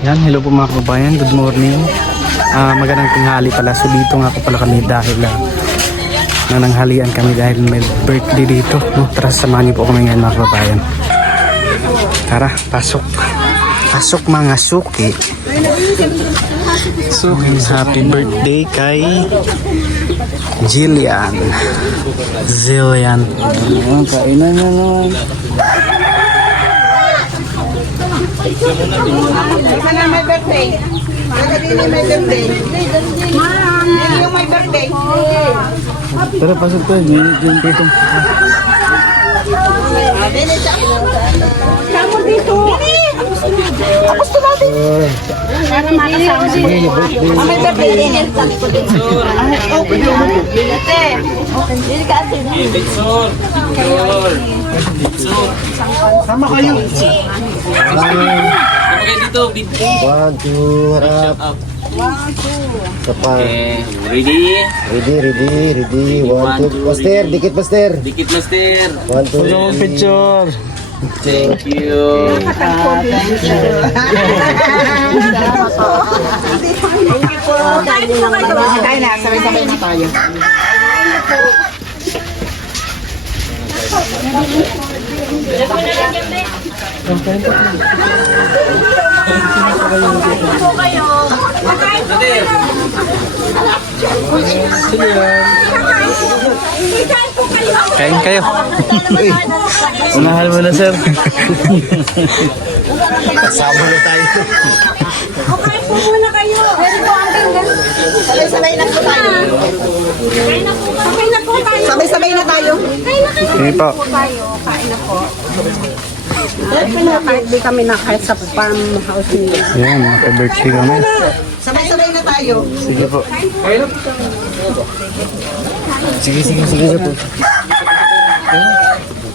Yan, hello po mga kababayan, good morning. Magandang tinghali pala. So dito nga po pala kami dahil nananghalian kami dahil may birthday dito. No? Tara, samahan niyo po kami ngayon mga kababayan. Tara, pasok. Pasok mga suki. So, happy birthday kay Jillian. Kainan na naman. Sana may birthday. Sana may birthday. Ma'am, yung may birthday. Tara, pasok tayo. Yung dito. Kamu dito. Gusto natin. Para makasama si may birthday din. Okay. Dili ka ate. Sama kayo. Okay, dito. 1, 2, harap. 1, 2. Sapa. Okay, ready? Ready. 1, 2. Master, dikit master. Dikit master. 1, 2, Picture. Thank you. Thank you po. Kain na, sabay-sabay na tayo. Kain kayo. Unahal mo na, sir. Kasama na tayo. Kain po muna kayo. Pwede po ang tingnan. Sabay-sabay na po tayo. Sabay na po tayo. Sabay-sabay na tayo. Sige po. Kain na po. Kahit di kami na kahit sa farmhouse niya. Yan, maka-birthday kami. Sabay-sabay na tayo. Sige po. Sige po.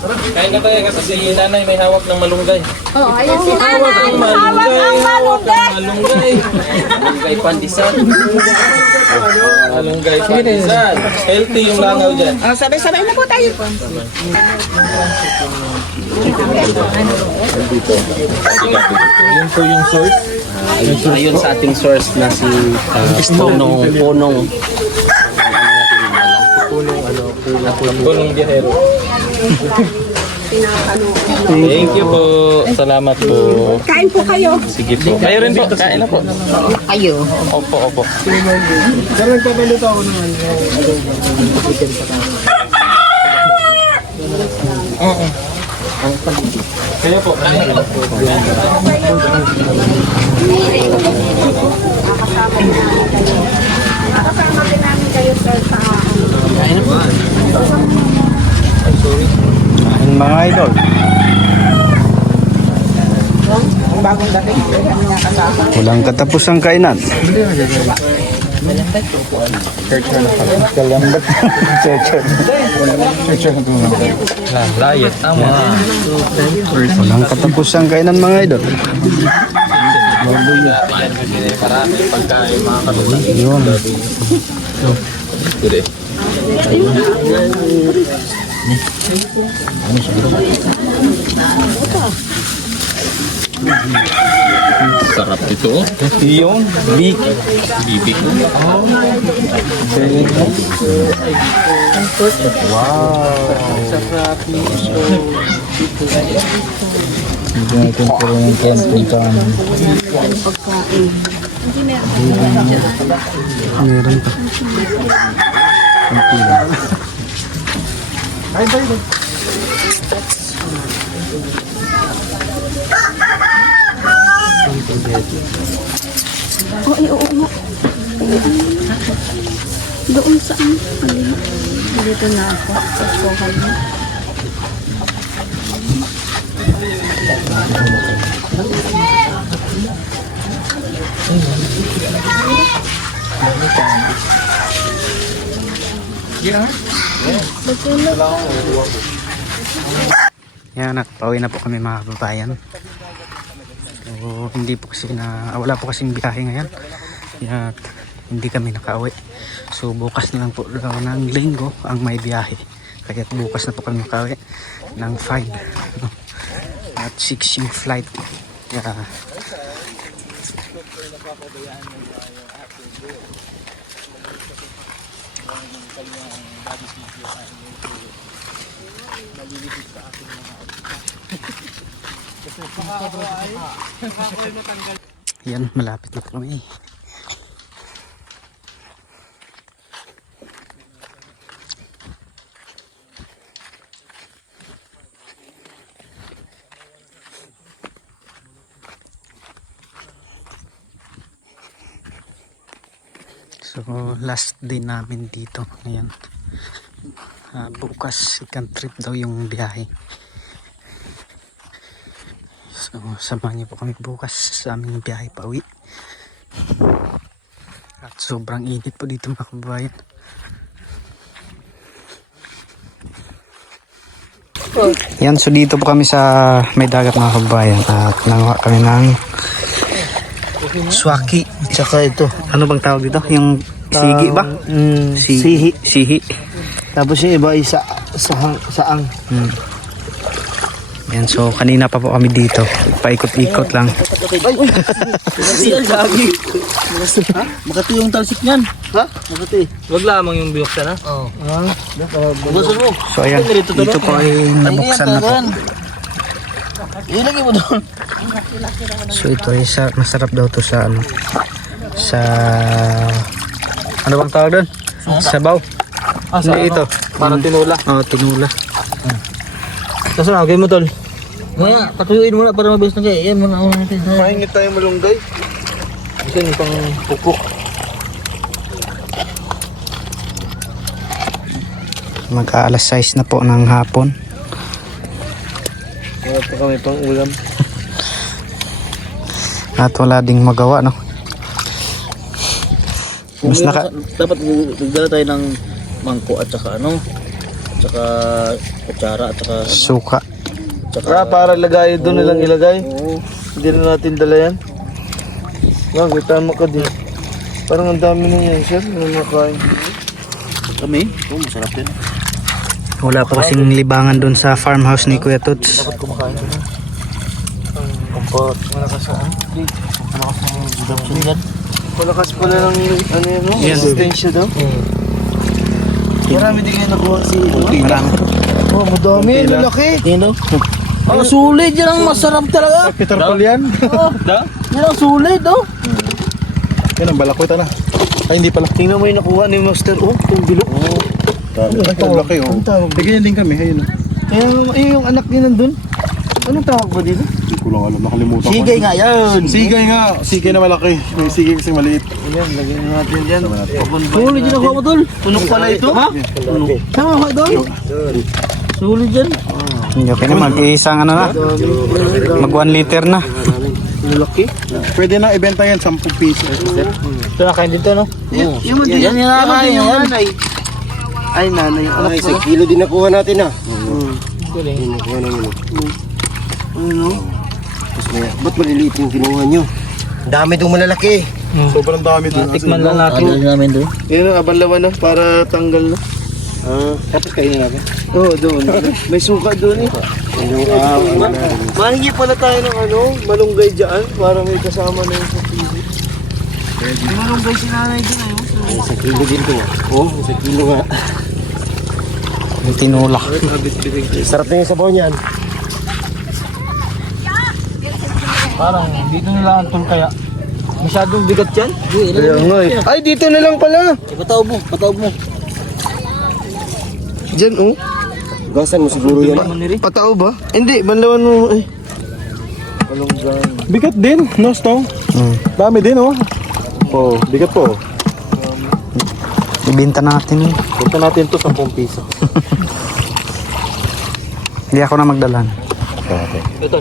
Kain na tayo kasi si nanay may hawak ng malunggay. Oh, ayan si nanay. Malunggay pandisan. Malunggay pandisan. Healthy yung langaw dyan. Oh, sabay-sabay na po tayo. Yun po yung source. Ayun sa ating source na si Punong biyahero. Thank you po. Salamat po. Kain po kayo. Sige po. Kayo rin po. Kain na po. Kayo. Opo. Kaya po. Kasama din namin kayo sir sa Kain mga idol. ang bagong dating. Kami nga kasama. Walang katapusang kainan. Kalambat. Diet. Tama. Walang katapusang kainan mga idol. Marami pagkain mga kalugan. Yun. Good eh. Sarap ito. Yung big. Bibig. Hindi natin po rin yung puntahan. Meron pa. Oo nga. Doon saan? Dito na ako. Sa sohan mo. Yan, nakapauwi na po kami mga kababayan. So, hindi po kasi wala po kasing biyahe ngayon. Kaya hindi kami nakauwi. So bukas na lang po daw ng linggo ang may biyahe. Kaya bukas na po kami makauwi ng 5 no? At 6 yung flight. Kaya Yan, malapit na kami. So last day namin dito. Ayan. Bukas second trip daw yung biyahe. So samahan niyo po kami bukas sa aming biyahe pa uwi. At sobrang init po dito mga kababayan. Yan, so dito po kami sa may dagat mga kababayan. At nanguha kami ng swaki. Tsaka ito. Ano bang tawag dito? Yung sigi ba? Sihi. Sihi. Tapos yung iba ay saang. Yan, so kanina pa po kami dito. Paikot-ikot lang. Makati yung talsik niyan. Ha? Makati. Wag lamang yung binuksan ha. Oo. Buksan mo. So ayan, dito po ay nabuksan na po. Ilagay mo doon. So ito ay masarap daw to sa ano, sa ano bang tawag doon? Sabaw. Hindi ito. Parang tinula. Oh, tinula. Tapos na, okay mo tol. Maya, patuyuin muna para mabilis na kayo. Yan muna una natin. Mahingit tayo malunggay. Kasi yung pang pukpuk. Magka-alas 6 na po ng hapon. Wala pa kami pang ulam. At wala ding magawa, no? Mas Dapat nagdala tayo ng mangko at saka ano. At saka kutsara at saka suka. Para lagay doon nilang ilagay. Oo. Hindi na natin dala yan. Nga, tama ka din. Parang ang dami na yan, sir. Ano nakain? Kami? Oo, masarap din. Wala pa kasing libangan doon sa farmhouse ni Kuya Tots. Dapat kumakain ko na. Kampot. Malakas saan? Malakas ng reduction yan. Malakas pala ng ano yan, no? Yan. Resistensya daw. Marami din kayo nakuha si Marami. Oh, madami. Lalaki. Yan daw. Oh, sulit yan ang masarap talaga. Peter Paul yan. Yan ang sulit oh. Yan ang balakoy na. Ay, hindi pala. Tingnan mo yung nakuha ni Master. Oh, itong bilog. Oh. Ang laki, oh. Ang tawag. Ganyan din kami. Ayun. Kaya yung anak niya nandun. Anong tawag ba dito? Hindi ko lang alam, nakalimutan ko. Sigay nga yan. Sigay nga, sigay na malaki. May sigay kasi maliit. Ayan, lagyan na natin dyan. Sulit yan ako tol. Tunok pala ito? Ha? Tama ako tol. Sulit yan. Okay na, mag-iisang ano na. Mag 1 liter na. Lalaki. Pwede na ibenta yan, 10 piso. Ito na kain dito no? Yung Yan yung nakakain yan. nanay. Ay, nanay. Yung anak pala. Kilo din nakuha natin ah. Galing. Nakuha namin. Ano? Tapos may, ba't maliliit yung kinuha nyo? Dami itong malalaki. Sobrang dami doon. Tikman lang natin. Ano namin doon? Yan ang abanlawan na para tanggal na. Tapos kainin natin. Oo, doon. May suka doon eh. Mahingi pala tayo ng ano, malunggay dyan para may kasama na yung sa TV. May malunggay si nanay dyan eh. Isang kilo din ito ah. Oo, isang kilo nga. Yung tinula. Sarap na yung sabaw niyan. Parang dito nila antol kaya. Masyadong bigat yan. Kaya nga eh. Ay, dito na lang pala. Pataob mo, pataob mo. Dyan oh. Gasan mo siguro yan. Patao ba? Hindi, banlawan mo. Ay. Malunggay. Bigat din, no, Stong? Dami din, oh. Oh, bigat po. Ibenta natin yun. Punta natin to 10 piso. Hindi ako na magdalan. Ito.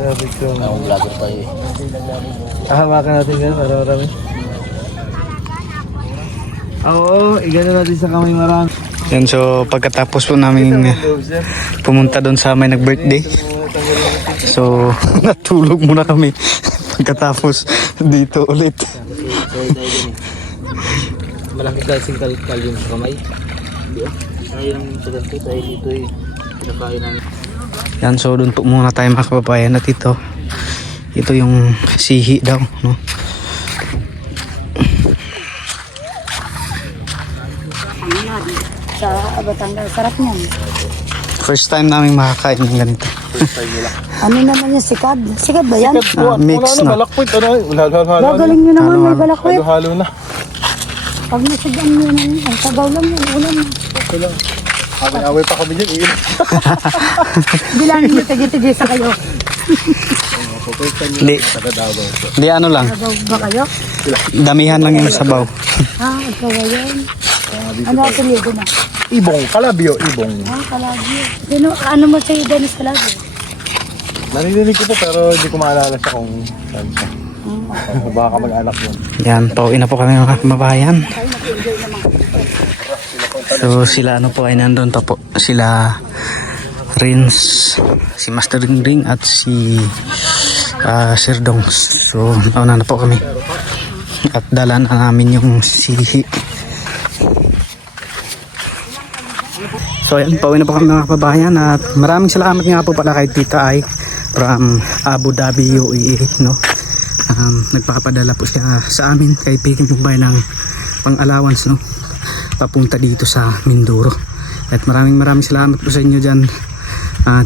Grabe ko. Ang vlogger tayo. Hawakan natin yan para marami. Oo, igano natin sa kamay marami. Yan, so pagkatapos po namin pumunta doon sa may nag-birthday. So natulog muna kami pagkatapos dito ulit. Malaki kasing kalyum sa kamay. Hindi ah. Ayaw naman sa ganito. Tayo dito eh. Pinakain namin. Yan, so doon po muna tayo mga kababayan at ito ito yung sihi daw, no? Sa Batangas, sarap niyan. First time namin makakain ng ganito. Ano naman yung sikad? Sikad ba yan? Mix na. Balakwit, ano? Halo-halo. Gagaling nyo naman, may Halo-halo. balakwit. Halo-halo na. Pag nasigyan nyo naman, ang sabaw lang yun, ulam. Away pa kami dyan. Bilangin nyo, tigi-tigisa kayo. Hindi ano lang, Sabaw ba kayo? damihan lang yung sabaw. Ikaw ba yun? Ano ang pilido na? Ibong, kalabyo, ibong. Kalagyo. Ano mo si Dennis Kalagyo? Narinig ko po pero hindi ko maalala siya kung saan siya. Baka kamag-anak mo. Yan, pauwi na po kami mga kababayan. So sila ano po ay nandun pa po. Sila Rins, si Master Ring at si Sir Dongs. So nauna na po kami. At dalan na namin yung sihi. So ayan, pauwi na po kami mga kababayan. At maraming salamat nga po pala kay Tita Ay from Abu Dhabi, UAE, no? Nagpapadala po siya sa amin kay Peking Mumbai ng pang-allowance, no? Papunta dito sa Mindoro. At maraming salamat po sa inyo dyan,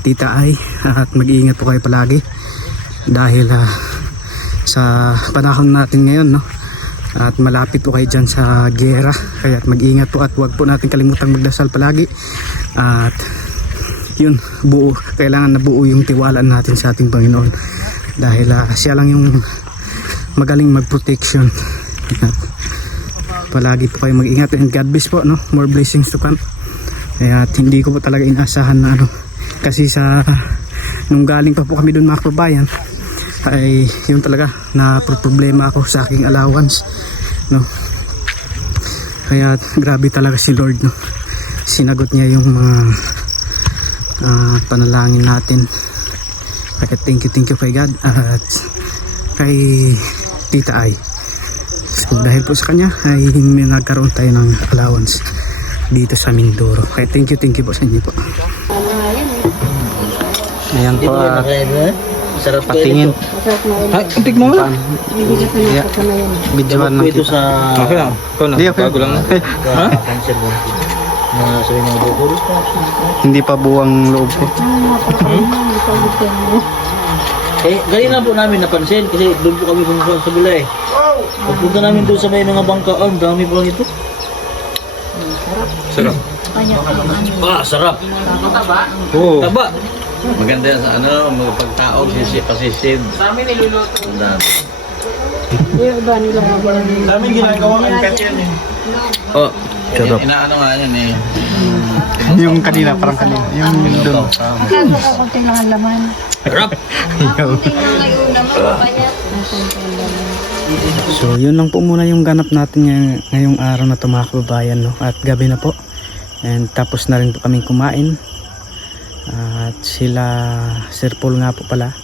Tita Ay, at mag-iingat po kayo palagi dahil sa panahon natin ngayon, no? At malapit po kayo dyan sa giyera, kaya mag-iingat po at huwag po natin kalimutang magdasal palagi. At yun, kailangan na buo yung tiwala natin sa ating Panginoon dahil siya lang yung magaling mag-protection. Palagi po kayo mag-ingat and God bless po, no? More blessings to come. Kaya hindi ko po talaga inasahan na ano, kasi nung galing pa po kami doon mga kababayan ay yun talaga na problema ako sa aking allowance, no? Kaya grabe talaga si Lord, no? Sinagot niya yung mga panalangin natin. Kaya thank you kay God at kay Tita Ay. So dahil po sa kanya ay nagkaroon tayo ng allowance dito sa Mindoro. Kaya thank you po sa inyo po. Ayan po, Sarap ko patingin. Ay, antik mo nga. Yeah. Bidyoan lang ito kita. sa Okay lang. Ikaw na. Hindi, okay. Bago lang. cancer mo. Na sabi ng bukuro. Hindi pa buwang loob ko. Galing na po namin napansin kasi doon po kami pumunta sa Bulay. Pagpunta namin doon sa may mga bangkaan, dami po lang ito. Sarap. Sarap. Oo. Taba. Maganda yan sa ano, magpagtaog, pasisid. Sa amin niluluto. Sa amin ginagawa ang pet yan eh. Oh, sarap. Inaano nga yan eh. Yung kanina, parang kanina. Yung doon. Konting lang ang laman. Sarap. So yun lang po muna yung ganap natin ngayong araw na ito mga kababayan, no? At gabi na po. And tapos na rin po kaming kumain. At sila Sir Paul nga po pala,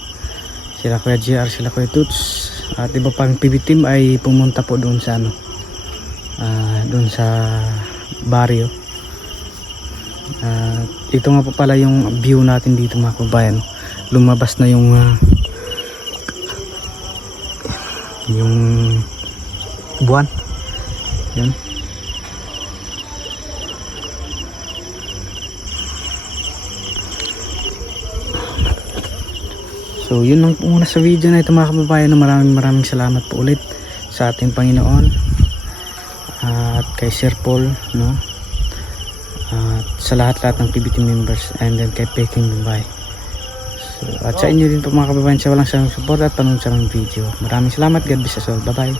sila Kuya GR, sila Kuya Toots, at iba pang PB team ay pumunta po doon sa ano, doon sa barrio. Ito nga po pala yung view natin dito mga kababayan. Lumabas na yung buwan. Yan. So yun lang po muna sa video na ito mga kababayan. Maraming salamat po ulit sa ating Panginoon at kay Sir Paul, no? At sa lahat ng PBT members and then kay Peking Mumbai. So, at sa inyo din po mga kababayan sa walang sarang support at panonood sa mga video. Maraming salamat. God bless us all. Bye bye.